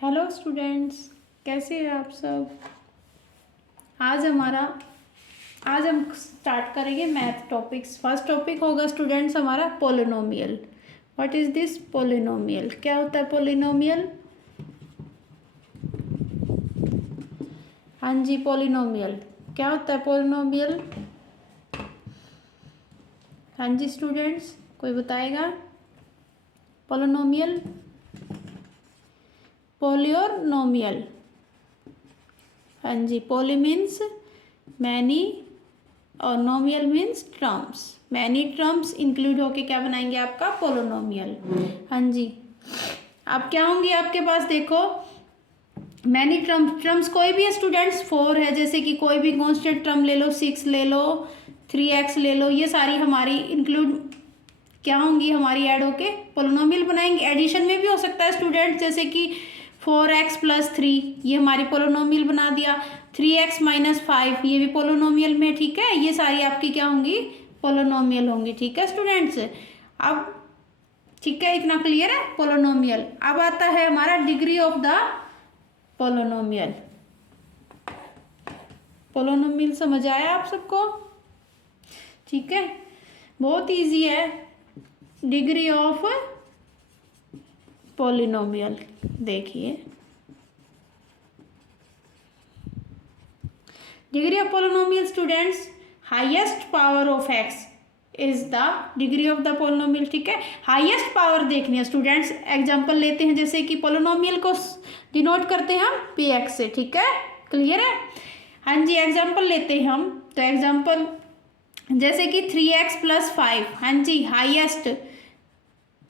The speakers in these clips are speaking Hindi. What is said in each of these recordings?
हेलो स्टूडेंट्स, कैसे हैं आप सब। आज हम स्टार्ट करेंगे मैथ टॉपिक्स। फर्स्ट टॉपिक होगा स्टूडेंट्स हमारा polynomial. What is this polynomial? क्या होता है पोलिनोमियल? हाँ जी, पोलिनोमियल क्या होता है? पोलिनोमियल, हाँ जी स्टूडेंट्स, कोई बताएगा? पोलिनोमियल, पोलियोनोमियल, हाँ जी, पोली मीन्स मैनी और nomial means terms. Many terms include होके क्या बनाएंगे आपका पोलिनोमियल। हाँ जी, अब क्या होंगे आपके पास? देखो, मैनी टर्म्स कोई भी है स्टूडेंट्स। 4 है, जैसे कि कोई भी कॉन्स्टेंट टर्म ले लो, 6 ले लो, 3x ले लो, ये सारी हमारी इंक्लूड क्या होंगी, हमारी ऐड होके पोलिनोमियल बनाएंगे। एडिशन में भी हो सकता है स्टूडेंट्स, जैसे कि 4x + 3, ये हमारी पोलिनोमियल बना दिया। 3x - 5, ये भी पोलिनोमियल में, ठीक है। ये सारी आपकी क्या होंगी, पोलिनोमियल होंगी, ठीक है स्टूडेंट्स। अब ठीक है, इतना क्लियर है पोलिनोमियल। अब आता है हमारा degree of the polynomial. Polynomial समझ आया आप सबको? ठीक है, बहुत इजी है। डिग्री ऑफ पोलिनोमियल देखिए, degree of polynomial students, highest power of x is the degree of the polynomial, ठीक है। हाईएस्ट पावर देखनी है स्टूडेंट्स। एग्जांपल लेते हैं, जैसे कि पोलिनोमियल को डिनोट करते हैं हम px से, ठीक है, क्लियर है। हाँ जी, एग्जांपल लेते हैं हम, तो एग्जांपल जैसे कि 3x + 5, हाँ जी, हाईएस्ट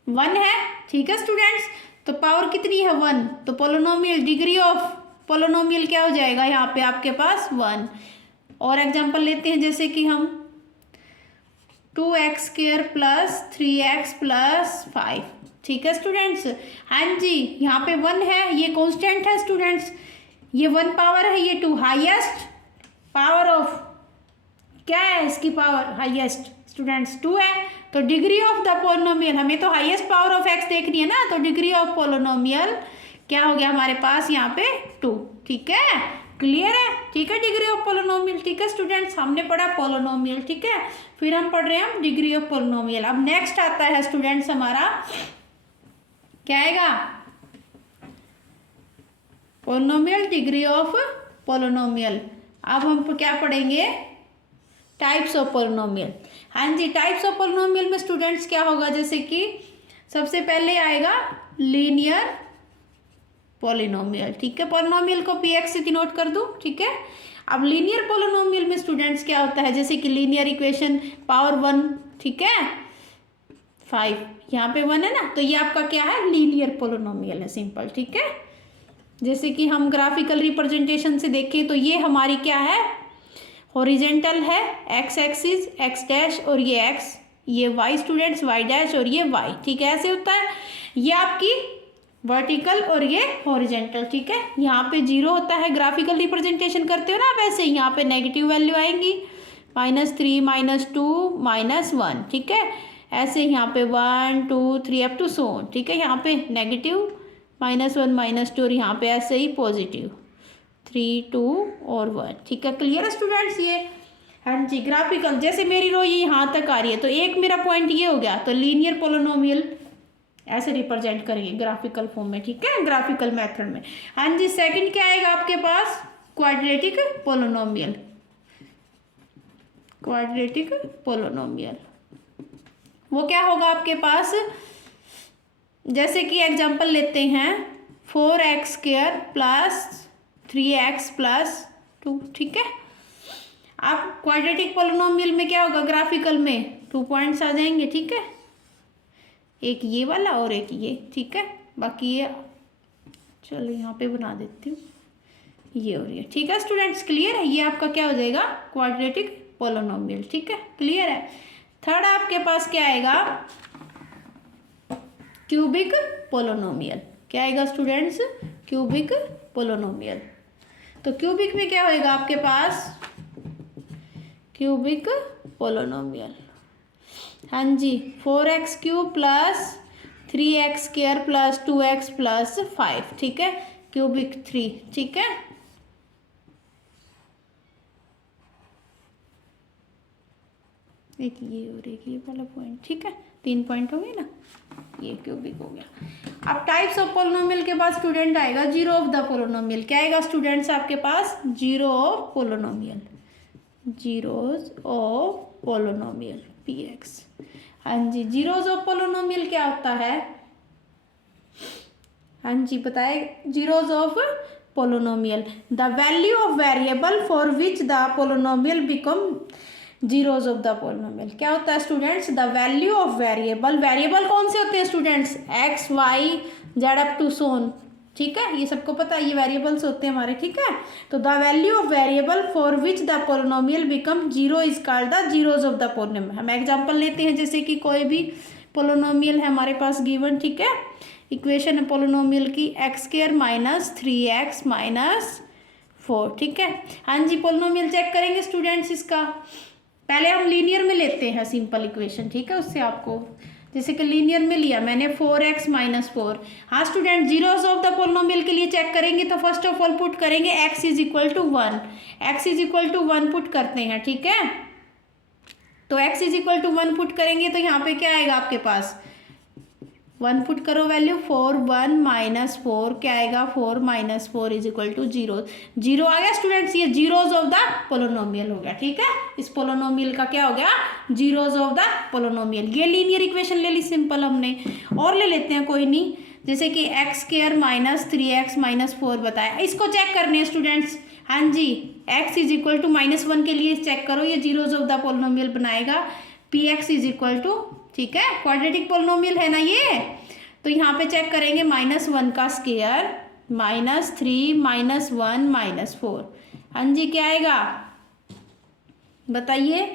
1 है, ठीक है स्टूडेंट्स। तो पावर कितनी है? 1। तो पोलिनोमियल, डिग्री ऑफ पोलिनोमियल क्या हो जाएगा यहाँ पे आपके पास? 1। और एग्जांपल लेते हैं, जैसे कि हम 2x² + 3x + 5, ठीक है स्टूडेंट्स। हाँ जी, यहाँ पे 1 है, ये कांस्टेंट है स्टूडेंट्स, ये 1 पावर है, ये 2। हाईएस्ट पावर ऑफ क्या है इसकी पावर? हाईएस्ट स्टूडेंट्स 2 है। तो डिग्री ऑफ द पोलिनोमियल, हमें तो हाईएस्ट पावर ऑफ x देखनी है ना, तो डिग्री ऑफ पोलिनोमियल क्या हो गया हमारे पास यहाँ पे? 2, ठीक है, क्लियर है, ठीक है। डिग्री ऑफ पोलिनोमियल, ठीक है स्टूडेंट्स, हमने पढ़ा पोलिनोमियल, ठीक है। फिर हम पढ़ रहे हैं डिग्री ऑफ पोलिनोमियल। अब नेक्स्ट आता है स्टूडेंट्स हमारा, क्या आएगा? Polynomial, degree of polynomial. अब हम क्या पढ़ेंगे? Types of polynomial. हाँ जी, टाइप्स ऑफ पोलिनोमियल में स्टूडेंट्स क्या होगा, जैसे कि सबसे पहले आएगा लीनियर पोलिनोमियल, ठीक है। पोलिनोमियल को px से डिनोट कर दूं, ठीक है। अब लीनियर पोलिनोमियल में स्टूडेंट्स क्या होता है, जैसे कि लीनियर इक्वेशन पावर 1, ठीक है, 5, यहाँ पे 1 है ना, तो ये आपका क्या है? लीनियर पोलिनोमियल है, सिंपल, ठीक है। जैसे कि हम ग्राफिकल रिप्रेजेंटेशन से देखें तो ये हमारी क्या है? हॉरिजेंटल है, x एक्सिस x' और ये x, ये y स्टूडेंट्स y' और ये y, ठीक है, ऐसे होता है। ये आपकी वर्टिकल और ये हॉरिजेंटल, ठीक है। यहाँ पे 0 होता है, ग्राफिकल रिप्रेजेंटेशन करते हो ना आप, ऐसे यहाँ पे नेगेटिव वैल्यू आएंगी, -3 -2 -1, ठीक है। ऐसे यहाँ पे 1 2 3 अप टू सो, ठीक है। यहाँ पे नेगेटिव -1 -2 और यहाँ पे ऐसे ही पॉजिटिव 3 2 और 1, ठीक है, क्लियर है स्टूडेंट्स ये। हाँ जी, ग्राफिकल, जैसे मेरी रो ये यहाँ तक आ रही है, तो एक मेरा पॉइंट ये हो गया, तो लीनियर पोलिनोमियल ऐसे रिप्रेजेंट करेंगे ग्राफिकल फॉर्म में, ठीक है, ग्राफिकल मेथड में। हाँ जी, सेकंड क्या आएगा आपके पास? Quadratic polynomial. क्वाड्रेटिक पोलिनोमियल वो क्या होगा आपके पास? जैसे कि एग्जांपल लेते हैं 4x² + 3x + 2, ठीक है। अब क्वाड्रेटिक पोलिनोमियल में क्या होगा? ग्राफिकल में 2 पॉइंट्स आ जाएंगे, ठीक है, एक ये वाला और एक ये, ठीक है। बाकी ये चलो यहाँ पे बना देती हूँ, ये और ये, ठीक है स्टूडेंट्स, क्लियर है। ये आपका क्या हो जाएगा? क्वाड्रेटिक पोलिनोमियल, ठीक है, क्लियर है। थर्ड आपके पास क्या आएगा? Cubic polynomial. क्या आएगा स्टूडेंट्स? Cubic polynomial. तो क्यूबिक में क्या होएगा आपके पास? क्यूबिक पोलिनोमियल, हाँ जी, 4x³ + 3x² + 2x + 5, ठीक है। क्यूबिक 3, ठीक है। एक ये और एक ये वाला पॉइंट, ठीक है, 3 पॉइंट हो गए ना, ये क्यूबिक हो गया। अब टाइप्स ऑफ पोलिनोमियल के बाद स्टूडेंट आएगा जीरो ऑफ द पोलिनोमियल। क्या आएगा स्टूडेंट्स आपके पास? Zero of polynomial, zeros of polynomial px। हाँ जी, जीरोज ऑफ पोलिनोमियल क्या होता है? हाँ जी बताए, zeros of polynomial the value of variable for which the polynomial become zeros of the polynomial. क्या होता है students? The value of variable, variable कौन से होते हैं students? X y z up to so on, ठीक है, ये सबको पता है, ये वेरिएबल्स होते हैं हमारे, ठीक है। तो the value of variable for which the polynomial become zero is called the zeros of the polynomial. हम एग्जांपल लेते हैं, जैसे कि कोई भी पोलिनोमियल है हमारे पास गिवन, ठीक है, इक्वेशन है पोलिनोमियल की x square minus 3x minus 4, ठीक है। हाँ जी, पोलिनोमियल चेक करेंगे स्टूडेंट्स इसका। पहले हम लीनियर में लेते हैं सिंपल इक्वेशन, ठीक है, उससे आपको, जैसे कि लीनियर में लिया मैंने 4x माइनस 4। हाँ student, zeros of the polynomial के लिए चेक करेंगे तो फर्स्ट ऑफ ऑल पुट करेंगे x is equal to 1, x is equal to 1 put करते हैं, ठीक है। तो x is equal to 1 put करेंगे तो यहाँ पे क्या आएगा आपके पास? 1 पुट करो वैल्यू, 4 1 माइनस 4 क्या आएगा? 4 माइनस 4 इज इक्वल टू 0, 0 आ गया स्टूडेंट्स, ये जीरोज ऑफ द पोलिनोमियल हो गया, ठीक है। इस पोलिनोमियल का क्या हो गया? Zeros of the polynomial. ये लीनियर इक्वेशन ले ली सिंपल हमने, और ले लेते हैं कोई नहीं, जैसे कि x square minus 3x minus 4 बताया, इसको चेक करने हैं स्टूडेंट्स। हाँ जी, x इज इक्वल टू -1 के लिए चेक करो, ये जीरोज ऑफ द पोलिनोमियल बनाएगा। px इज इक्वल टू, ठीक है, क्वाड्रेटिक पोलिनोमियल है ना ये, तो यहाँ पे चेक करेंगे -1 का स्क्वायर -3 -1 -4। हाँ जी, क्या आएगा बताइए?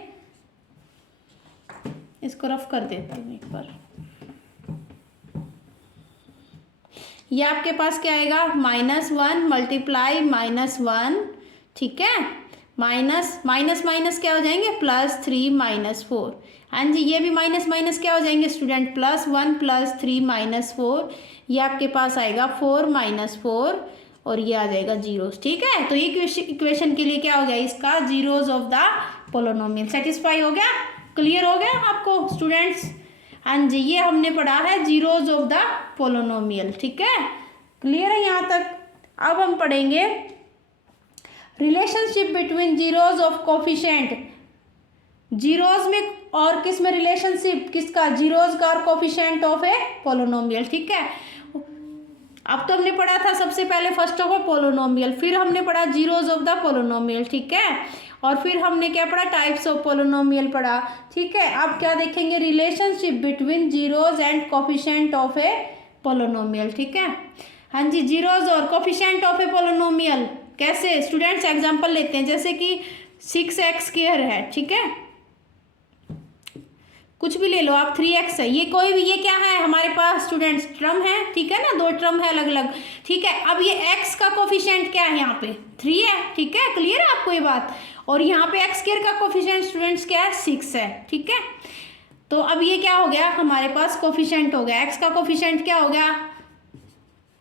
इसको रफ कर देता हूँ एक बार। ये आपके पास क्या आएगा? -1 मल्टीप्लाई -1, ठीक है, माइनस माइनस माइनस क्या हो जाएंगे? +3 -4। हाँ जी, ये भी माइनस माइनस क्या हो जाएंगे स्टूडेंट? +1 +3 -4, ये आपके पास आएगा 4 -4 और ये आ जाएगा जीरोस, ठीक है। तो ये इक्वेशन के लिए क्या हो गया? इसका zeros of the polynomial satisfy हो गया, क्लियर हो गया आपको स्टूडेंट्स? हाँ जी, ये हमने पढ़ा है जीरोस ऑफ द पोलिनोमियल, ठीक है, क्लियर है यहाँ तक। अब हम पढ़ेंगे relationship between zeros of coefficient. Zeros में और किस में रिलेशनशिप? किसका? जीरोस का और कोफिशिएंट ऑफ ए पोलिनोमियल, ठीक है। अब तो हमने पढ़ा था सबसे पहले फर्स्ट ऑफ ऑल पोलिनोमियल, फिर हमने पढ़ा जीरोस ऑफ द पोलिनोमियल, ठीक है, और फिर हमने क्या पढ़ा? टाइप्स ऑफ पोलिनोमियल पढ़ा, ठीक है। अब क्या देखेंगे? Relationship between zeros and coefficient of A polynomial, ठीक है। हाँ जी, जीरोस और कोफिशिएंट ऑफ ए पोलिनोमियल कैसे स्टूडेंट्स? एग्जांपल लेते हैं, जैसे कि 6x² है, ठीक है, कुछ भी ले लो आप, 3x है, ये कोई भी, ये क्या है हमारे पास स्टूडेंट्स? टर्म है, ठीक है ना, 2 टर्म है अलग अलग, ठीक है। अब ये x का कोफिशिएंट क्या है? यहाँ पे 3 है, ठीक है, क्लियर है आपको ये बात। और यहाँ पे x² का कोफिशिएंट स्टूडेंट्स क्या है? 6 है, ठीक है। तो अब ये क्या हो गया हमारे पास? कोफिशिएंट हो गया, x का कोफिशिएंट क्या हो गया?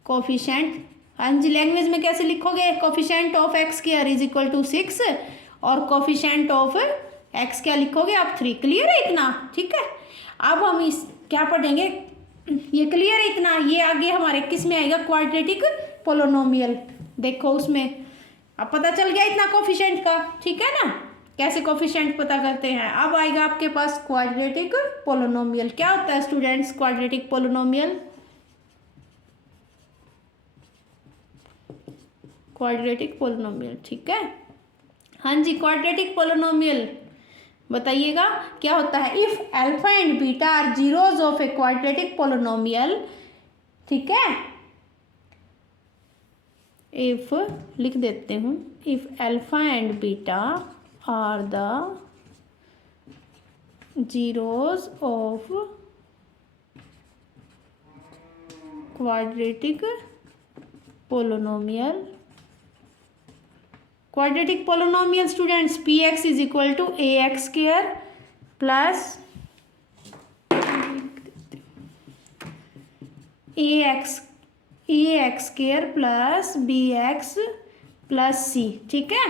कोफिशिएंट, हाँ जी, लैंग्वेज में कैसे लिखोगे? Coefficient of x² is equal to 6 और कोफिशिएंट ऑफ x क्या लिखोगे आप? 3, क्लियर है इतना, ठीक है। अब हम इस क्या पढ़ेंगे? ये क्लियर है इतना। ये आगे हमारे किस में आएगा? Quadratic polynomial. देखो उसमें अब पता चल गया इतना कोफिशिएंट का, ठीक है ना, कैसे कोफिशिएंट पता करते हैं। अब आएगा आपके पास क्वाड्रेटिक पोलिनोमियल। क्या होता है students quadratic polynomial? Quadratic polynomial, ठीक है। हाँ जी, क्वाड्रेटिक पोलिनोमियल बताइएगा क्या होता है? If alpha and beta are zeros of a quadratic polynomial, ठीक है, इफ लिख देते हूँ, if alpha and beta are the zeros of quadratic polynomial, quadratic polynomial students px is equal to ax² plus ax a x square plus b x plus c, ठीक है।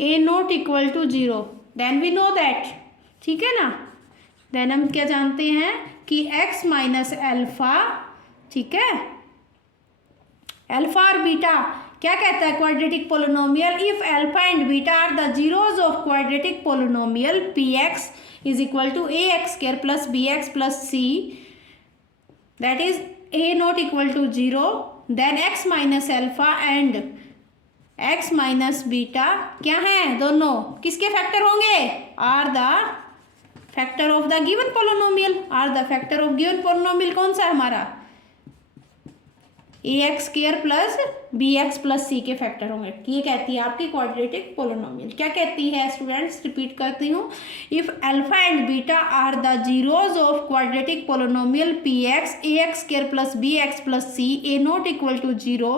A not equal to zero, then we know that, ठीक है ना। देन हम क्या जानते हैं कि एक्स माइनस एल्फा, ठीक है, अल्फा और बीटा क्या कहता है quadratic polynomial, if alpha and beta are the zeros of quadratic polynomial p x is equal to a x square plus b x plus c, that is a not equal to zero, then x minus alpha and x minus beta क्या है, दोनों किसके फैक्टर होंगे, are the factor of the given polynomial, are the factor of given polynomial कौन सा है हमारा, a x square plus b x plus c के फैक्टर होंगे। ये कहती है आपकी क्वाड्रेटिक पोलिनोमियल। क्या कहती है स्टूडेंट्स, रिपीट करती हूँ, if alpha and beta are the zeros of quadratic polynomial p x a x square plus b x plus c a not equal to zero,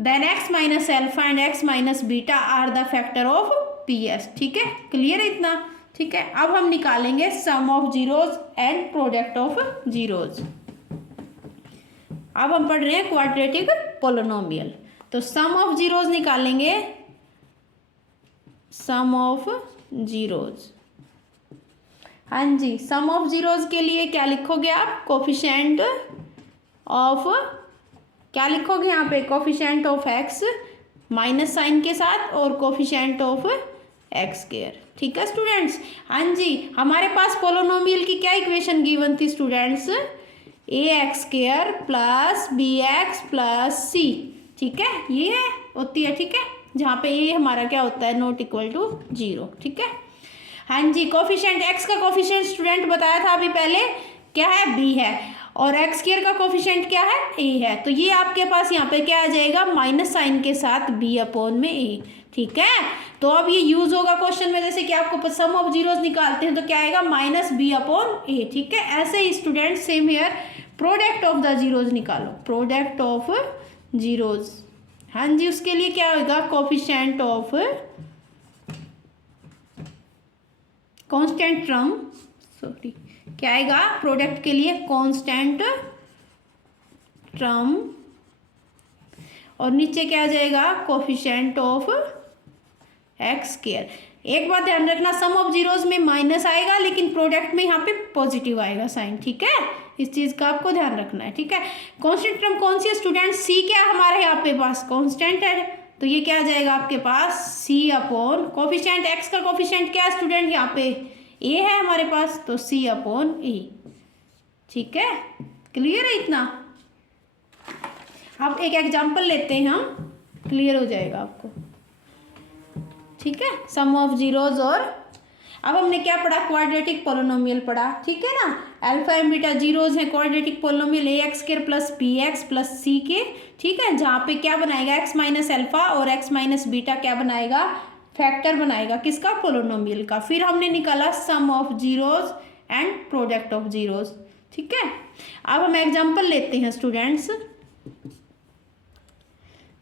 then x minus alpha and x minus beta are the factor of p x, ठीक है, क्लियर है इतना, ठीक है। अब हम निकालेंगे sum of zeros and product of zeros. अब हम पढ़ रहे हैं क्वाड्रेटिक पोलिनोमियल, तो सम ऑफ जीरोज निकालेंगे, सम ऑफ जीरोज, हाँ जी, सम ऑफ जीरोज के लिए क्या लिखोगे आप, कोफिशिएंट ऑफ, क्या लिखोगे यहाँ पे, coefficient of x minus sign के साथ और कोफिशिएंट ऑफ एक्स स्क्वायर, ठीक है स्टूडेंट्स। हाँ जी, हमारे पास पोलिनोमियल की क्या इक्वेशन गिवन थी students, a x square plus b x plus c, ठीक है, ये है होती है, ठीक है, जहाँ पे ए हमारा क्या होता है, नॉट इक्वल टू जीरो, ठीक है। हाँ जी, कोफिशिएंट एक्स का कोफिशिएंट स्टूडेंट बताया था अभी पहले, क्या है, बी है, और एक्स स्क्वायर का कोफिशिएंट क्या है, ए है, तो ये आपके पास यहाँ पे क्या आ जाएगा, माइनस साइन के साथ बी अपॉन में ए, ठीक है। तो अब ये यूज होगा क्वेश्चन में, जैसे कि आपको सम ऑफ जीरोज निकालते हैं तो क्या आएगा, माइनस बी अपॉन ए, ठीक है। ऐसे ही student same here product of the zeros निकालो, प्रोडक्ट ऑफ जीरोज, हाँ जी, उसके लिए क्या होगा, coefficient of constant term, sorry क्या आएगा प्रोडक्ट के लिए, कांस्टेंट टर्म, और नीचे क्या आ जाएगा, कोफिशिएंट ऑफ एक्स स्क्वायर। एक बात ध्यान रखना, सम ऑफ जीरोज में माइनस आएगा लेकिन प्रोडक्ट में यहाँ पे पॉजिटिव आएगा साइन, ठीक है, इस चीज का आपको ध्यान रखना है, ठीक है। कांस्टेंट टर्म कौन सी है स्टूडेंट, सी क्या है हमारे यहाँ पे पास कांस्टेंट है, तो ये क्या आ जाएगा आपके पास, सी अपॉन कोफिशिएंट एक्स का कोफिशिएंट क्या है स्टूडेंट, यहाँ पे ए है हमारे पास, तो सी अपॉन ए, ठीक है, क्लियर है इतना। अब एक एग्जाम्पल लेते हैं हम, क्लियर हो जाएगा आपको, ठीक है, सम ऑफ जीरोज। और अब हमने क्या पढ़ा, क्वाड्रेटिक पोलिनोमियल पढ़ा, ठीक है ना, अल्फा एंड बीटा जीरोज है quadratic polynomial a x square plus b x plus c के, ठीक है, जहाँ पे क्या बनाएगा, एक्स माइनस अल्फा और एक्स माइनस बीटा क्या बनाएगा, फैक्टर बनाएगा किसका, पोलिनोमियल का। फिर हमने निकाला sum of zeros and product of zeros, ठीक है। अब हम एग्जाम्पल लेते हैं स्टूडेंट्स,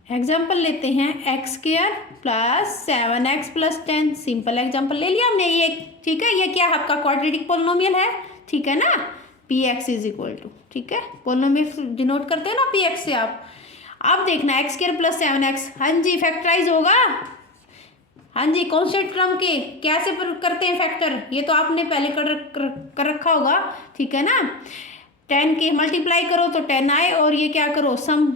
एग्जाम्पल लेते हैं x square plus 7x plus 10, simple example ले लिया हमने ये, ठीक है, ये क्या आपका क्वाड्रेटिक पोलिनोमियल है, ठीक है ना, p x is equal to, ठीक है, पोलिनोमियल डिनोट करते हैं ना पी एक्स से आप। अब देखना एक्स स्क्वायर प्लस 7x, हाँ जी फैक्टराइज होगा, हाँ जी, कांस्टेंट टर्म के कैसे करते हैं फैक्टर, ये तो आपने पहले कर रखा होगा, ठीक है ना। 10 के मल्टीप्लाई करो तो 10 आए, और ये क्या करो, सम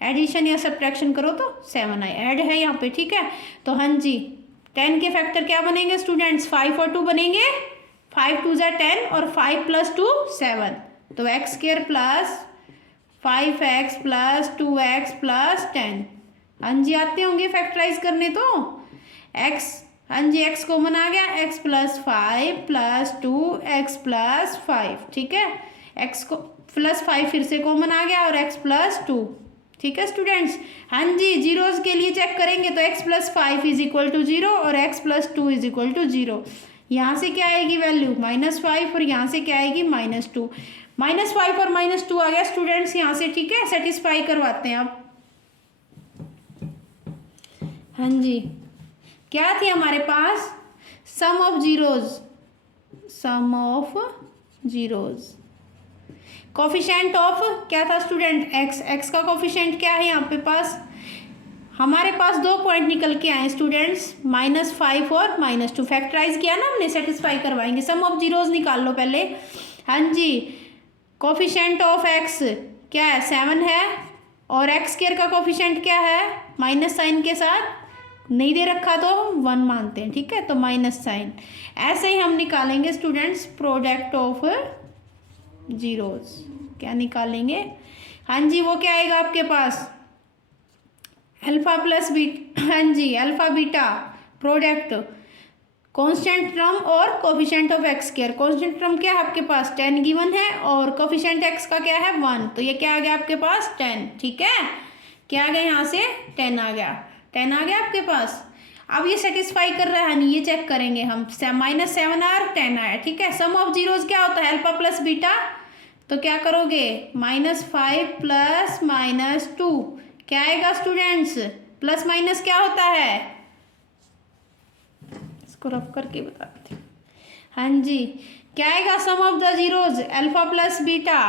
एडिशन या सब्ट्रैक्शन करो तो 7 आए, ऐड है यहाँ पे, ठीक है। तो हाँ जी 10 के फैक्टर क्या बनेंगे स्टूडेंट्स, 5 और 2 बनेंगे, 5 2 ज़ा 10 और 5 प्लस 2 7, तो x square plus 5x plus 2x plus 10, हाँ जी आते होंगे फैक्टराइज करने, तो x, हाँ जी x कॉमन आ गया, x plus 5 plus 2 x plus 5, ठीक है, x को प्लस 5 फिर से कॉमन आ गया और x प्लस 2, ठीक है स्टूडेंट्स। हाँ जी, जीरोज के लिए चेक करेंगे तो x plus 5 is equal to 0 और x plus 2 is equal to 0, यहाँ से क्या आएगी वैल्यू -5 और यहाँ से क्या आएगी -2, -5 और -2 आ गया स्टूडेंट्स यहाँ से, ठीक है, सेटिस्फाई करवाते हैं आप। हाँ जी, क्या थी हमारे पास, sum of zeros, sum of zeros, coefficient of क्या था स्टूडेंट, एक्स। एक्स का कोफिशिएंट क्या है यहाँ पे पास, हमारे पास 2 पॉइंट निकल के आए स्टूडेंट्स, -5 और -2। फैक्टराइज किया ना हमने, सेटिस्फाई करवाएंगे। सम ऑफ जीरोज निकाल लो पहले। हाँ जी, कोफिशिएंट ऑफ एक्स क्या है, 7 है, और एक्स स्क्वायर का कोफिशिएंट क्या है, माइनस साइन के साथ, नहीं दे रखा तो 1 मानते हैं, ठीक है, तो माइनस साइन। ऐसे ही हम निकालेंगे स्टूडेंट्स प्रोडक्ट ऑफ जीरोज। क्या निकालेंगे, हाँ जी, वो क्या आएगा आपके पास, अल्फा प्लस बीटा, हाँ जी, alpha beta product constant term और coefficient of x square. Constant term क्या है आपके पास, 10 गिवन है, और कोफिशिएंट एक्स का क्या है 1, तो ये क्या आ गया आपके पास 10, ठीक है। क्या आ गया यहाँ से 10 आ गया, 10 आ गया आपके पास। अब ये सेटिस्फाई कर रहा है नहीं, ये चेक करेंगे हम, -7 आया 10 आया, ठीक है। सम ऑफ जीरोज क्या होता है, अल्फा प्लस बीटा, तो क्या करोगे, -5 प्लस -2 क्या आएगा स्टूडेंट्स, प्लस माइनस क्या होता है, इसको रफ करके बताते हैं। हाँ जी, क्या आएगा sum of the zeros, alpha plus beta,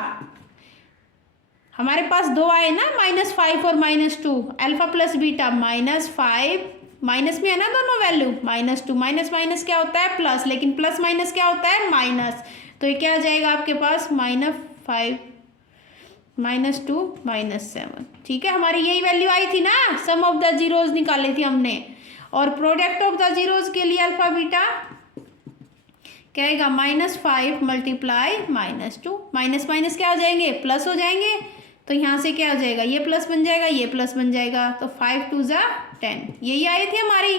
हमारे पास 2 आए ना, -5 और -2, अल्फा प्लस बीटा, -5, माइनस में है ना दोनों वैल्यू, -2, माइनस माइनस क्या होता है प्लस, लेकिन प्लस माइनस क्या होता है माइनस, तो ये क्या आ जाएगा आपके पास -5, -2, -7, ठीक है। हमारी यही वैल्यू आई थी ना, सम ऑफ द जीरोज निकाली थी हमने, और प्रोडक्ट ऑफ द जीरोज के लिए अल्फा बीटा क्या आएगा, -5 मल्टीप्लाई -2, माइनस माइनस क्या हो जाएंगे, प्लस हो जाएंगे, तो यहाँ से क्या हो जाएगा, ये प्लस बन जाएगा, ये प्लस बन जाएगा, तो 5 2 ज़ा 10, यही आई थी हमारी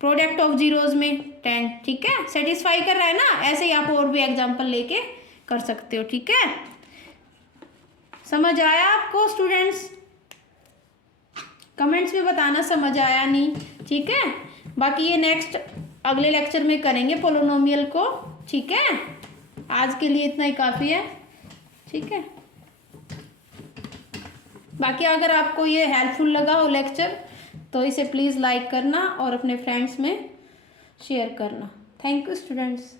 प्रोडक्ट ऑफ जीरोज में 10, ठीक है। सेटिस्फाई कर रहा है ना, ऐसे ही आप और भी एग्जाम्पल लेके कर सकते हो, ठीक है। समझ आया आपको स्टूडेंट्स, कमेंट्स में बताना समझ आया नहीं, ठीक है। बाकी ये नेक्स्ट अगले लेक्चर में करेंगे पोलिनोमियल को, ठीक है। आज के लिए इतना ही काफ़ी है, ठीक है। बाकी अगर आपको ये हेल्पफुल लगा हो लेक्चर, तो इसे प्लीज़ लाइक करना और अपने फ्रेंड्स में शेयर करना। Thank you students.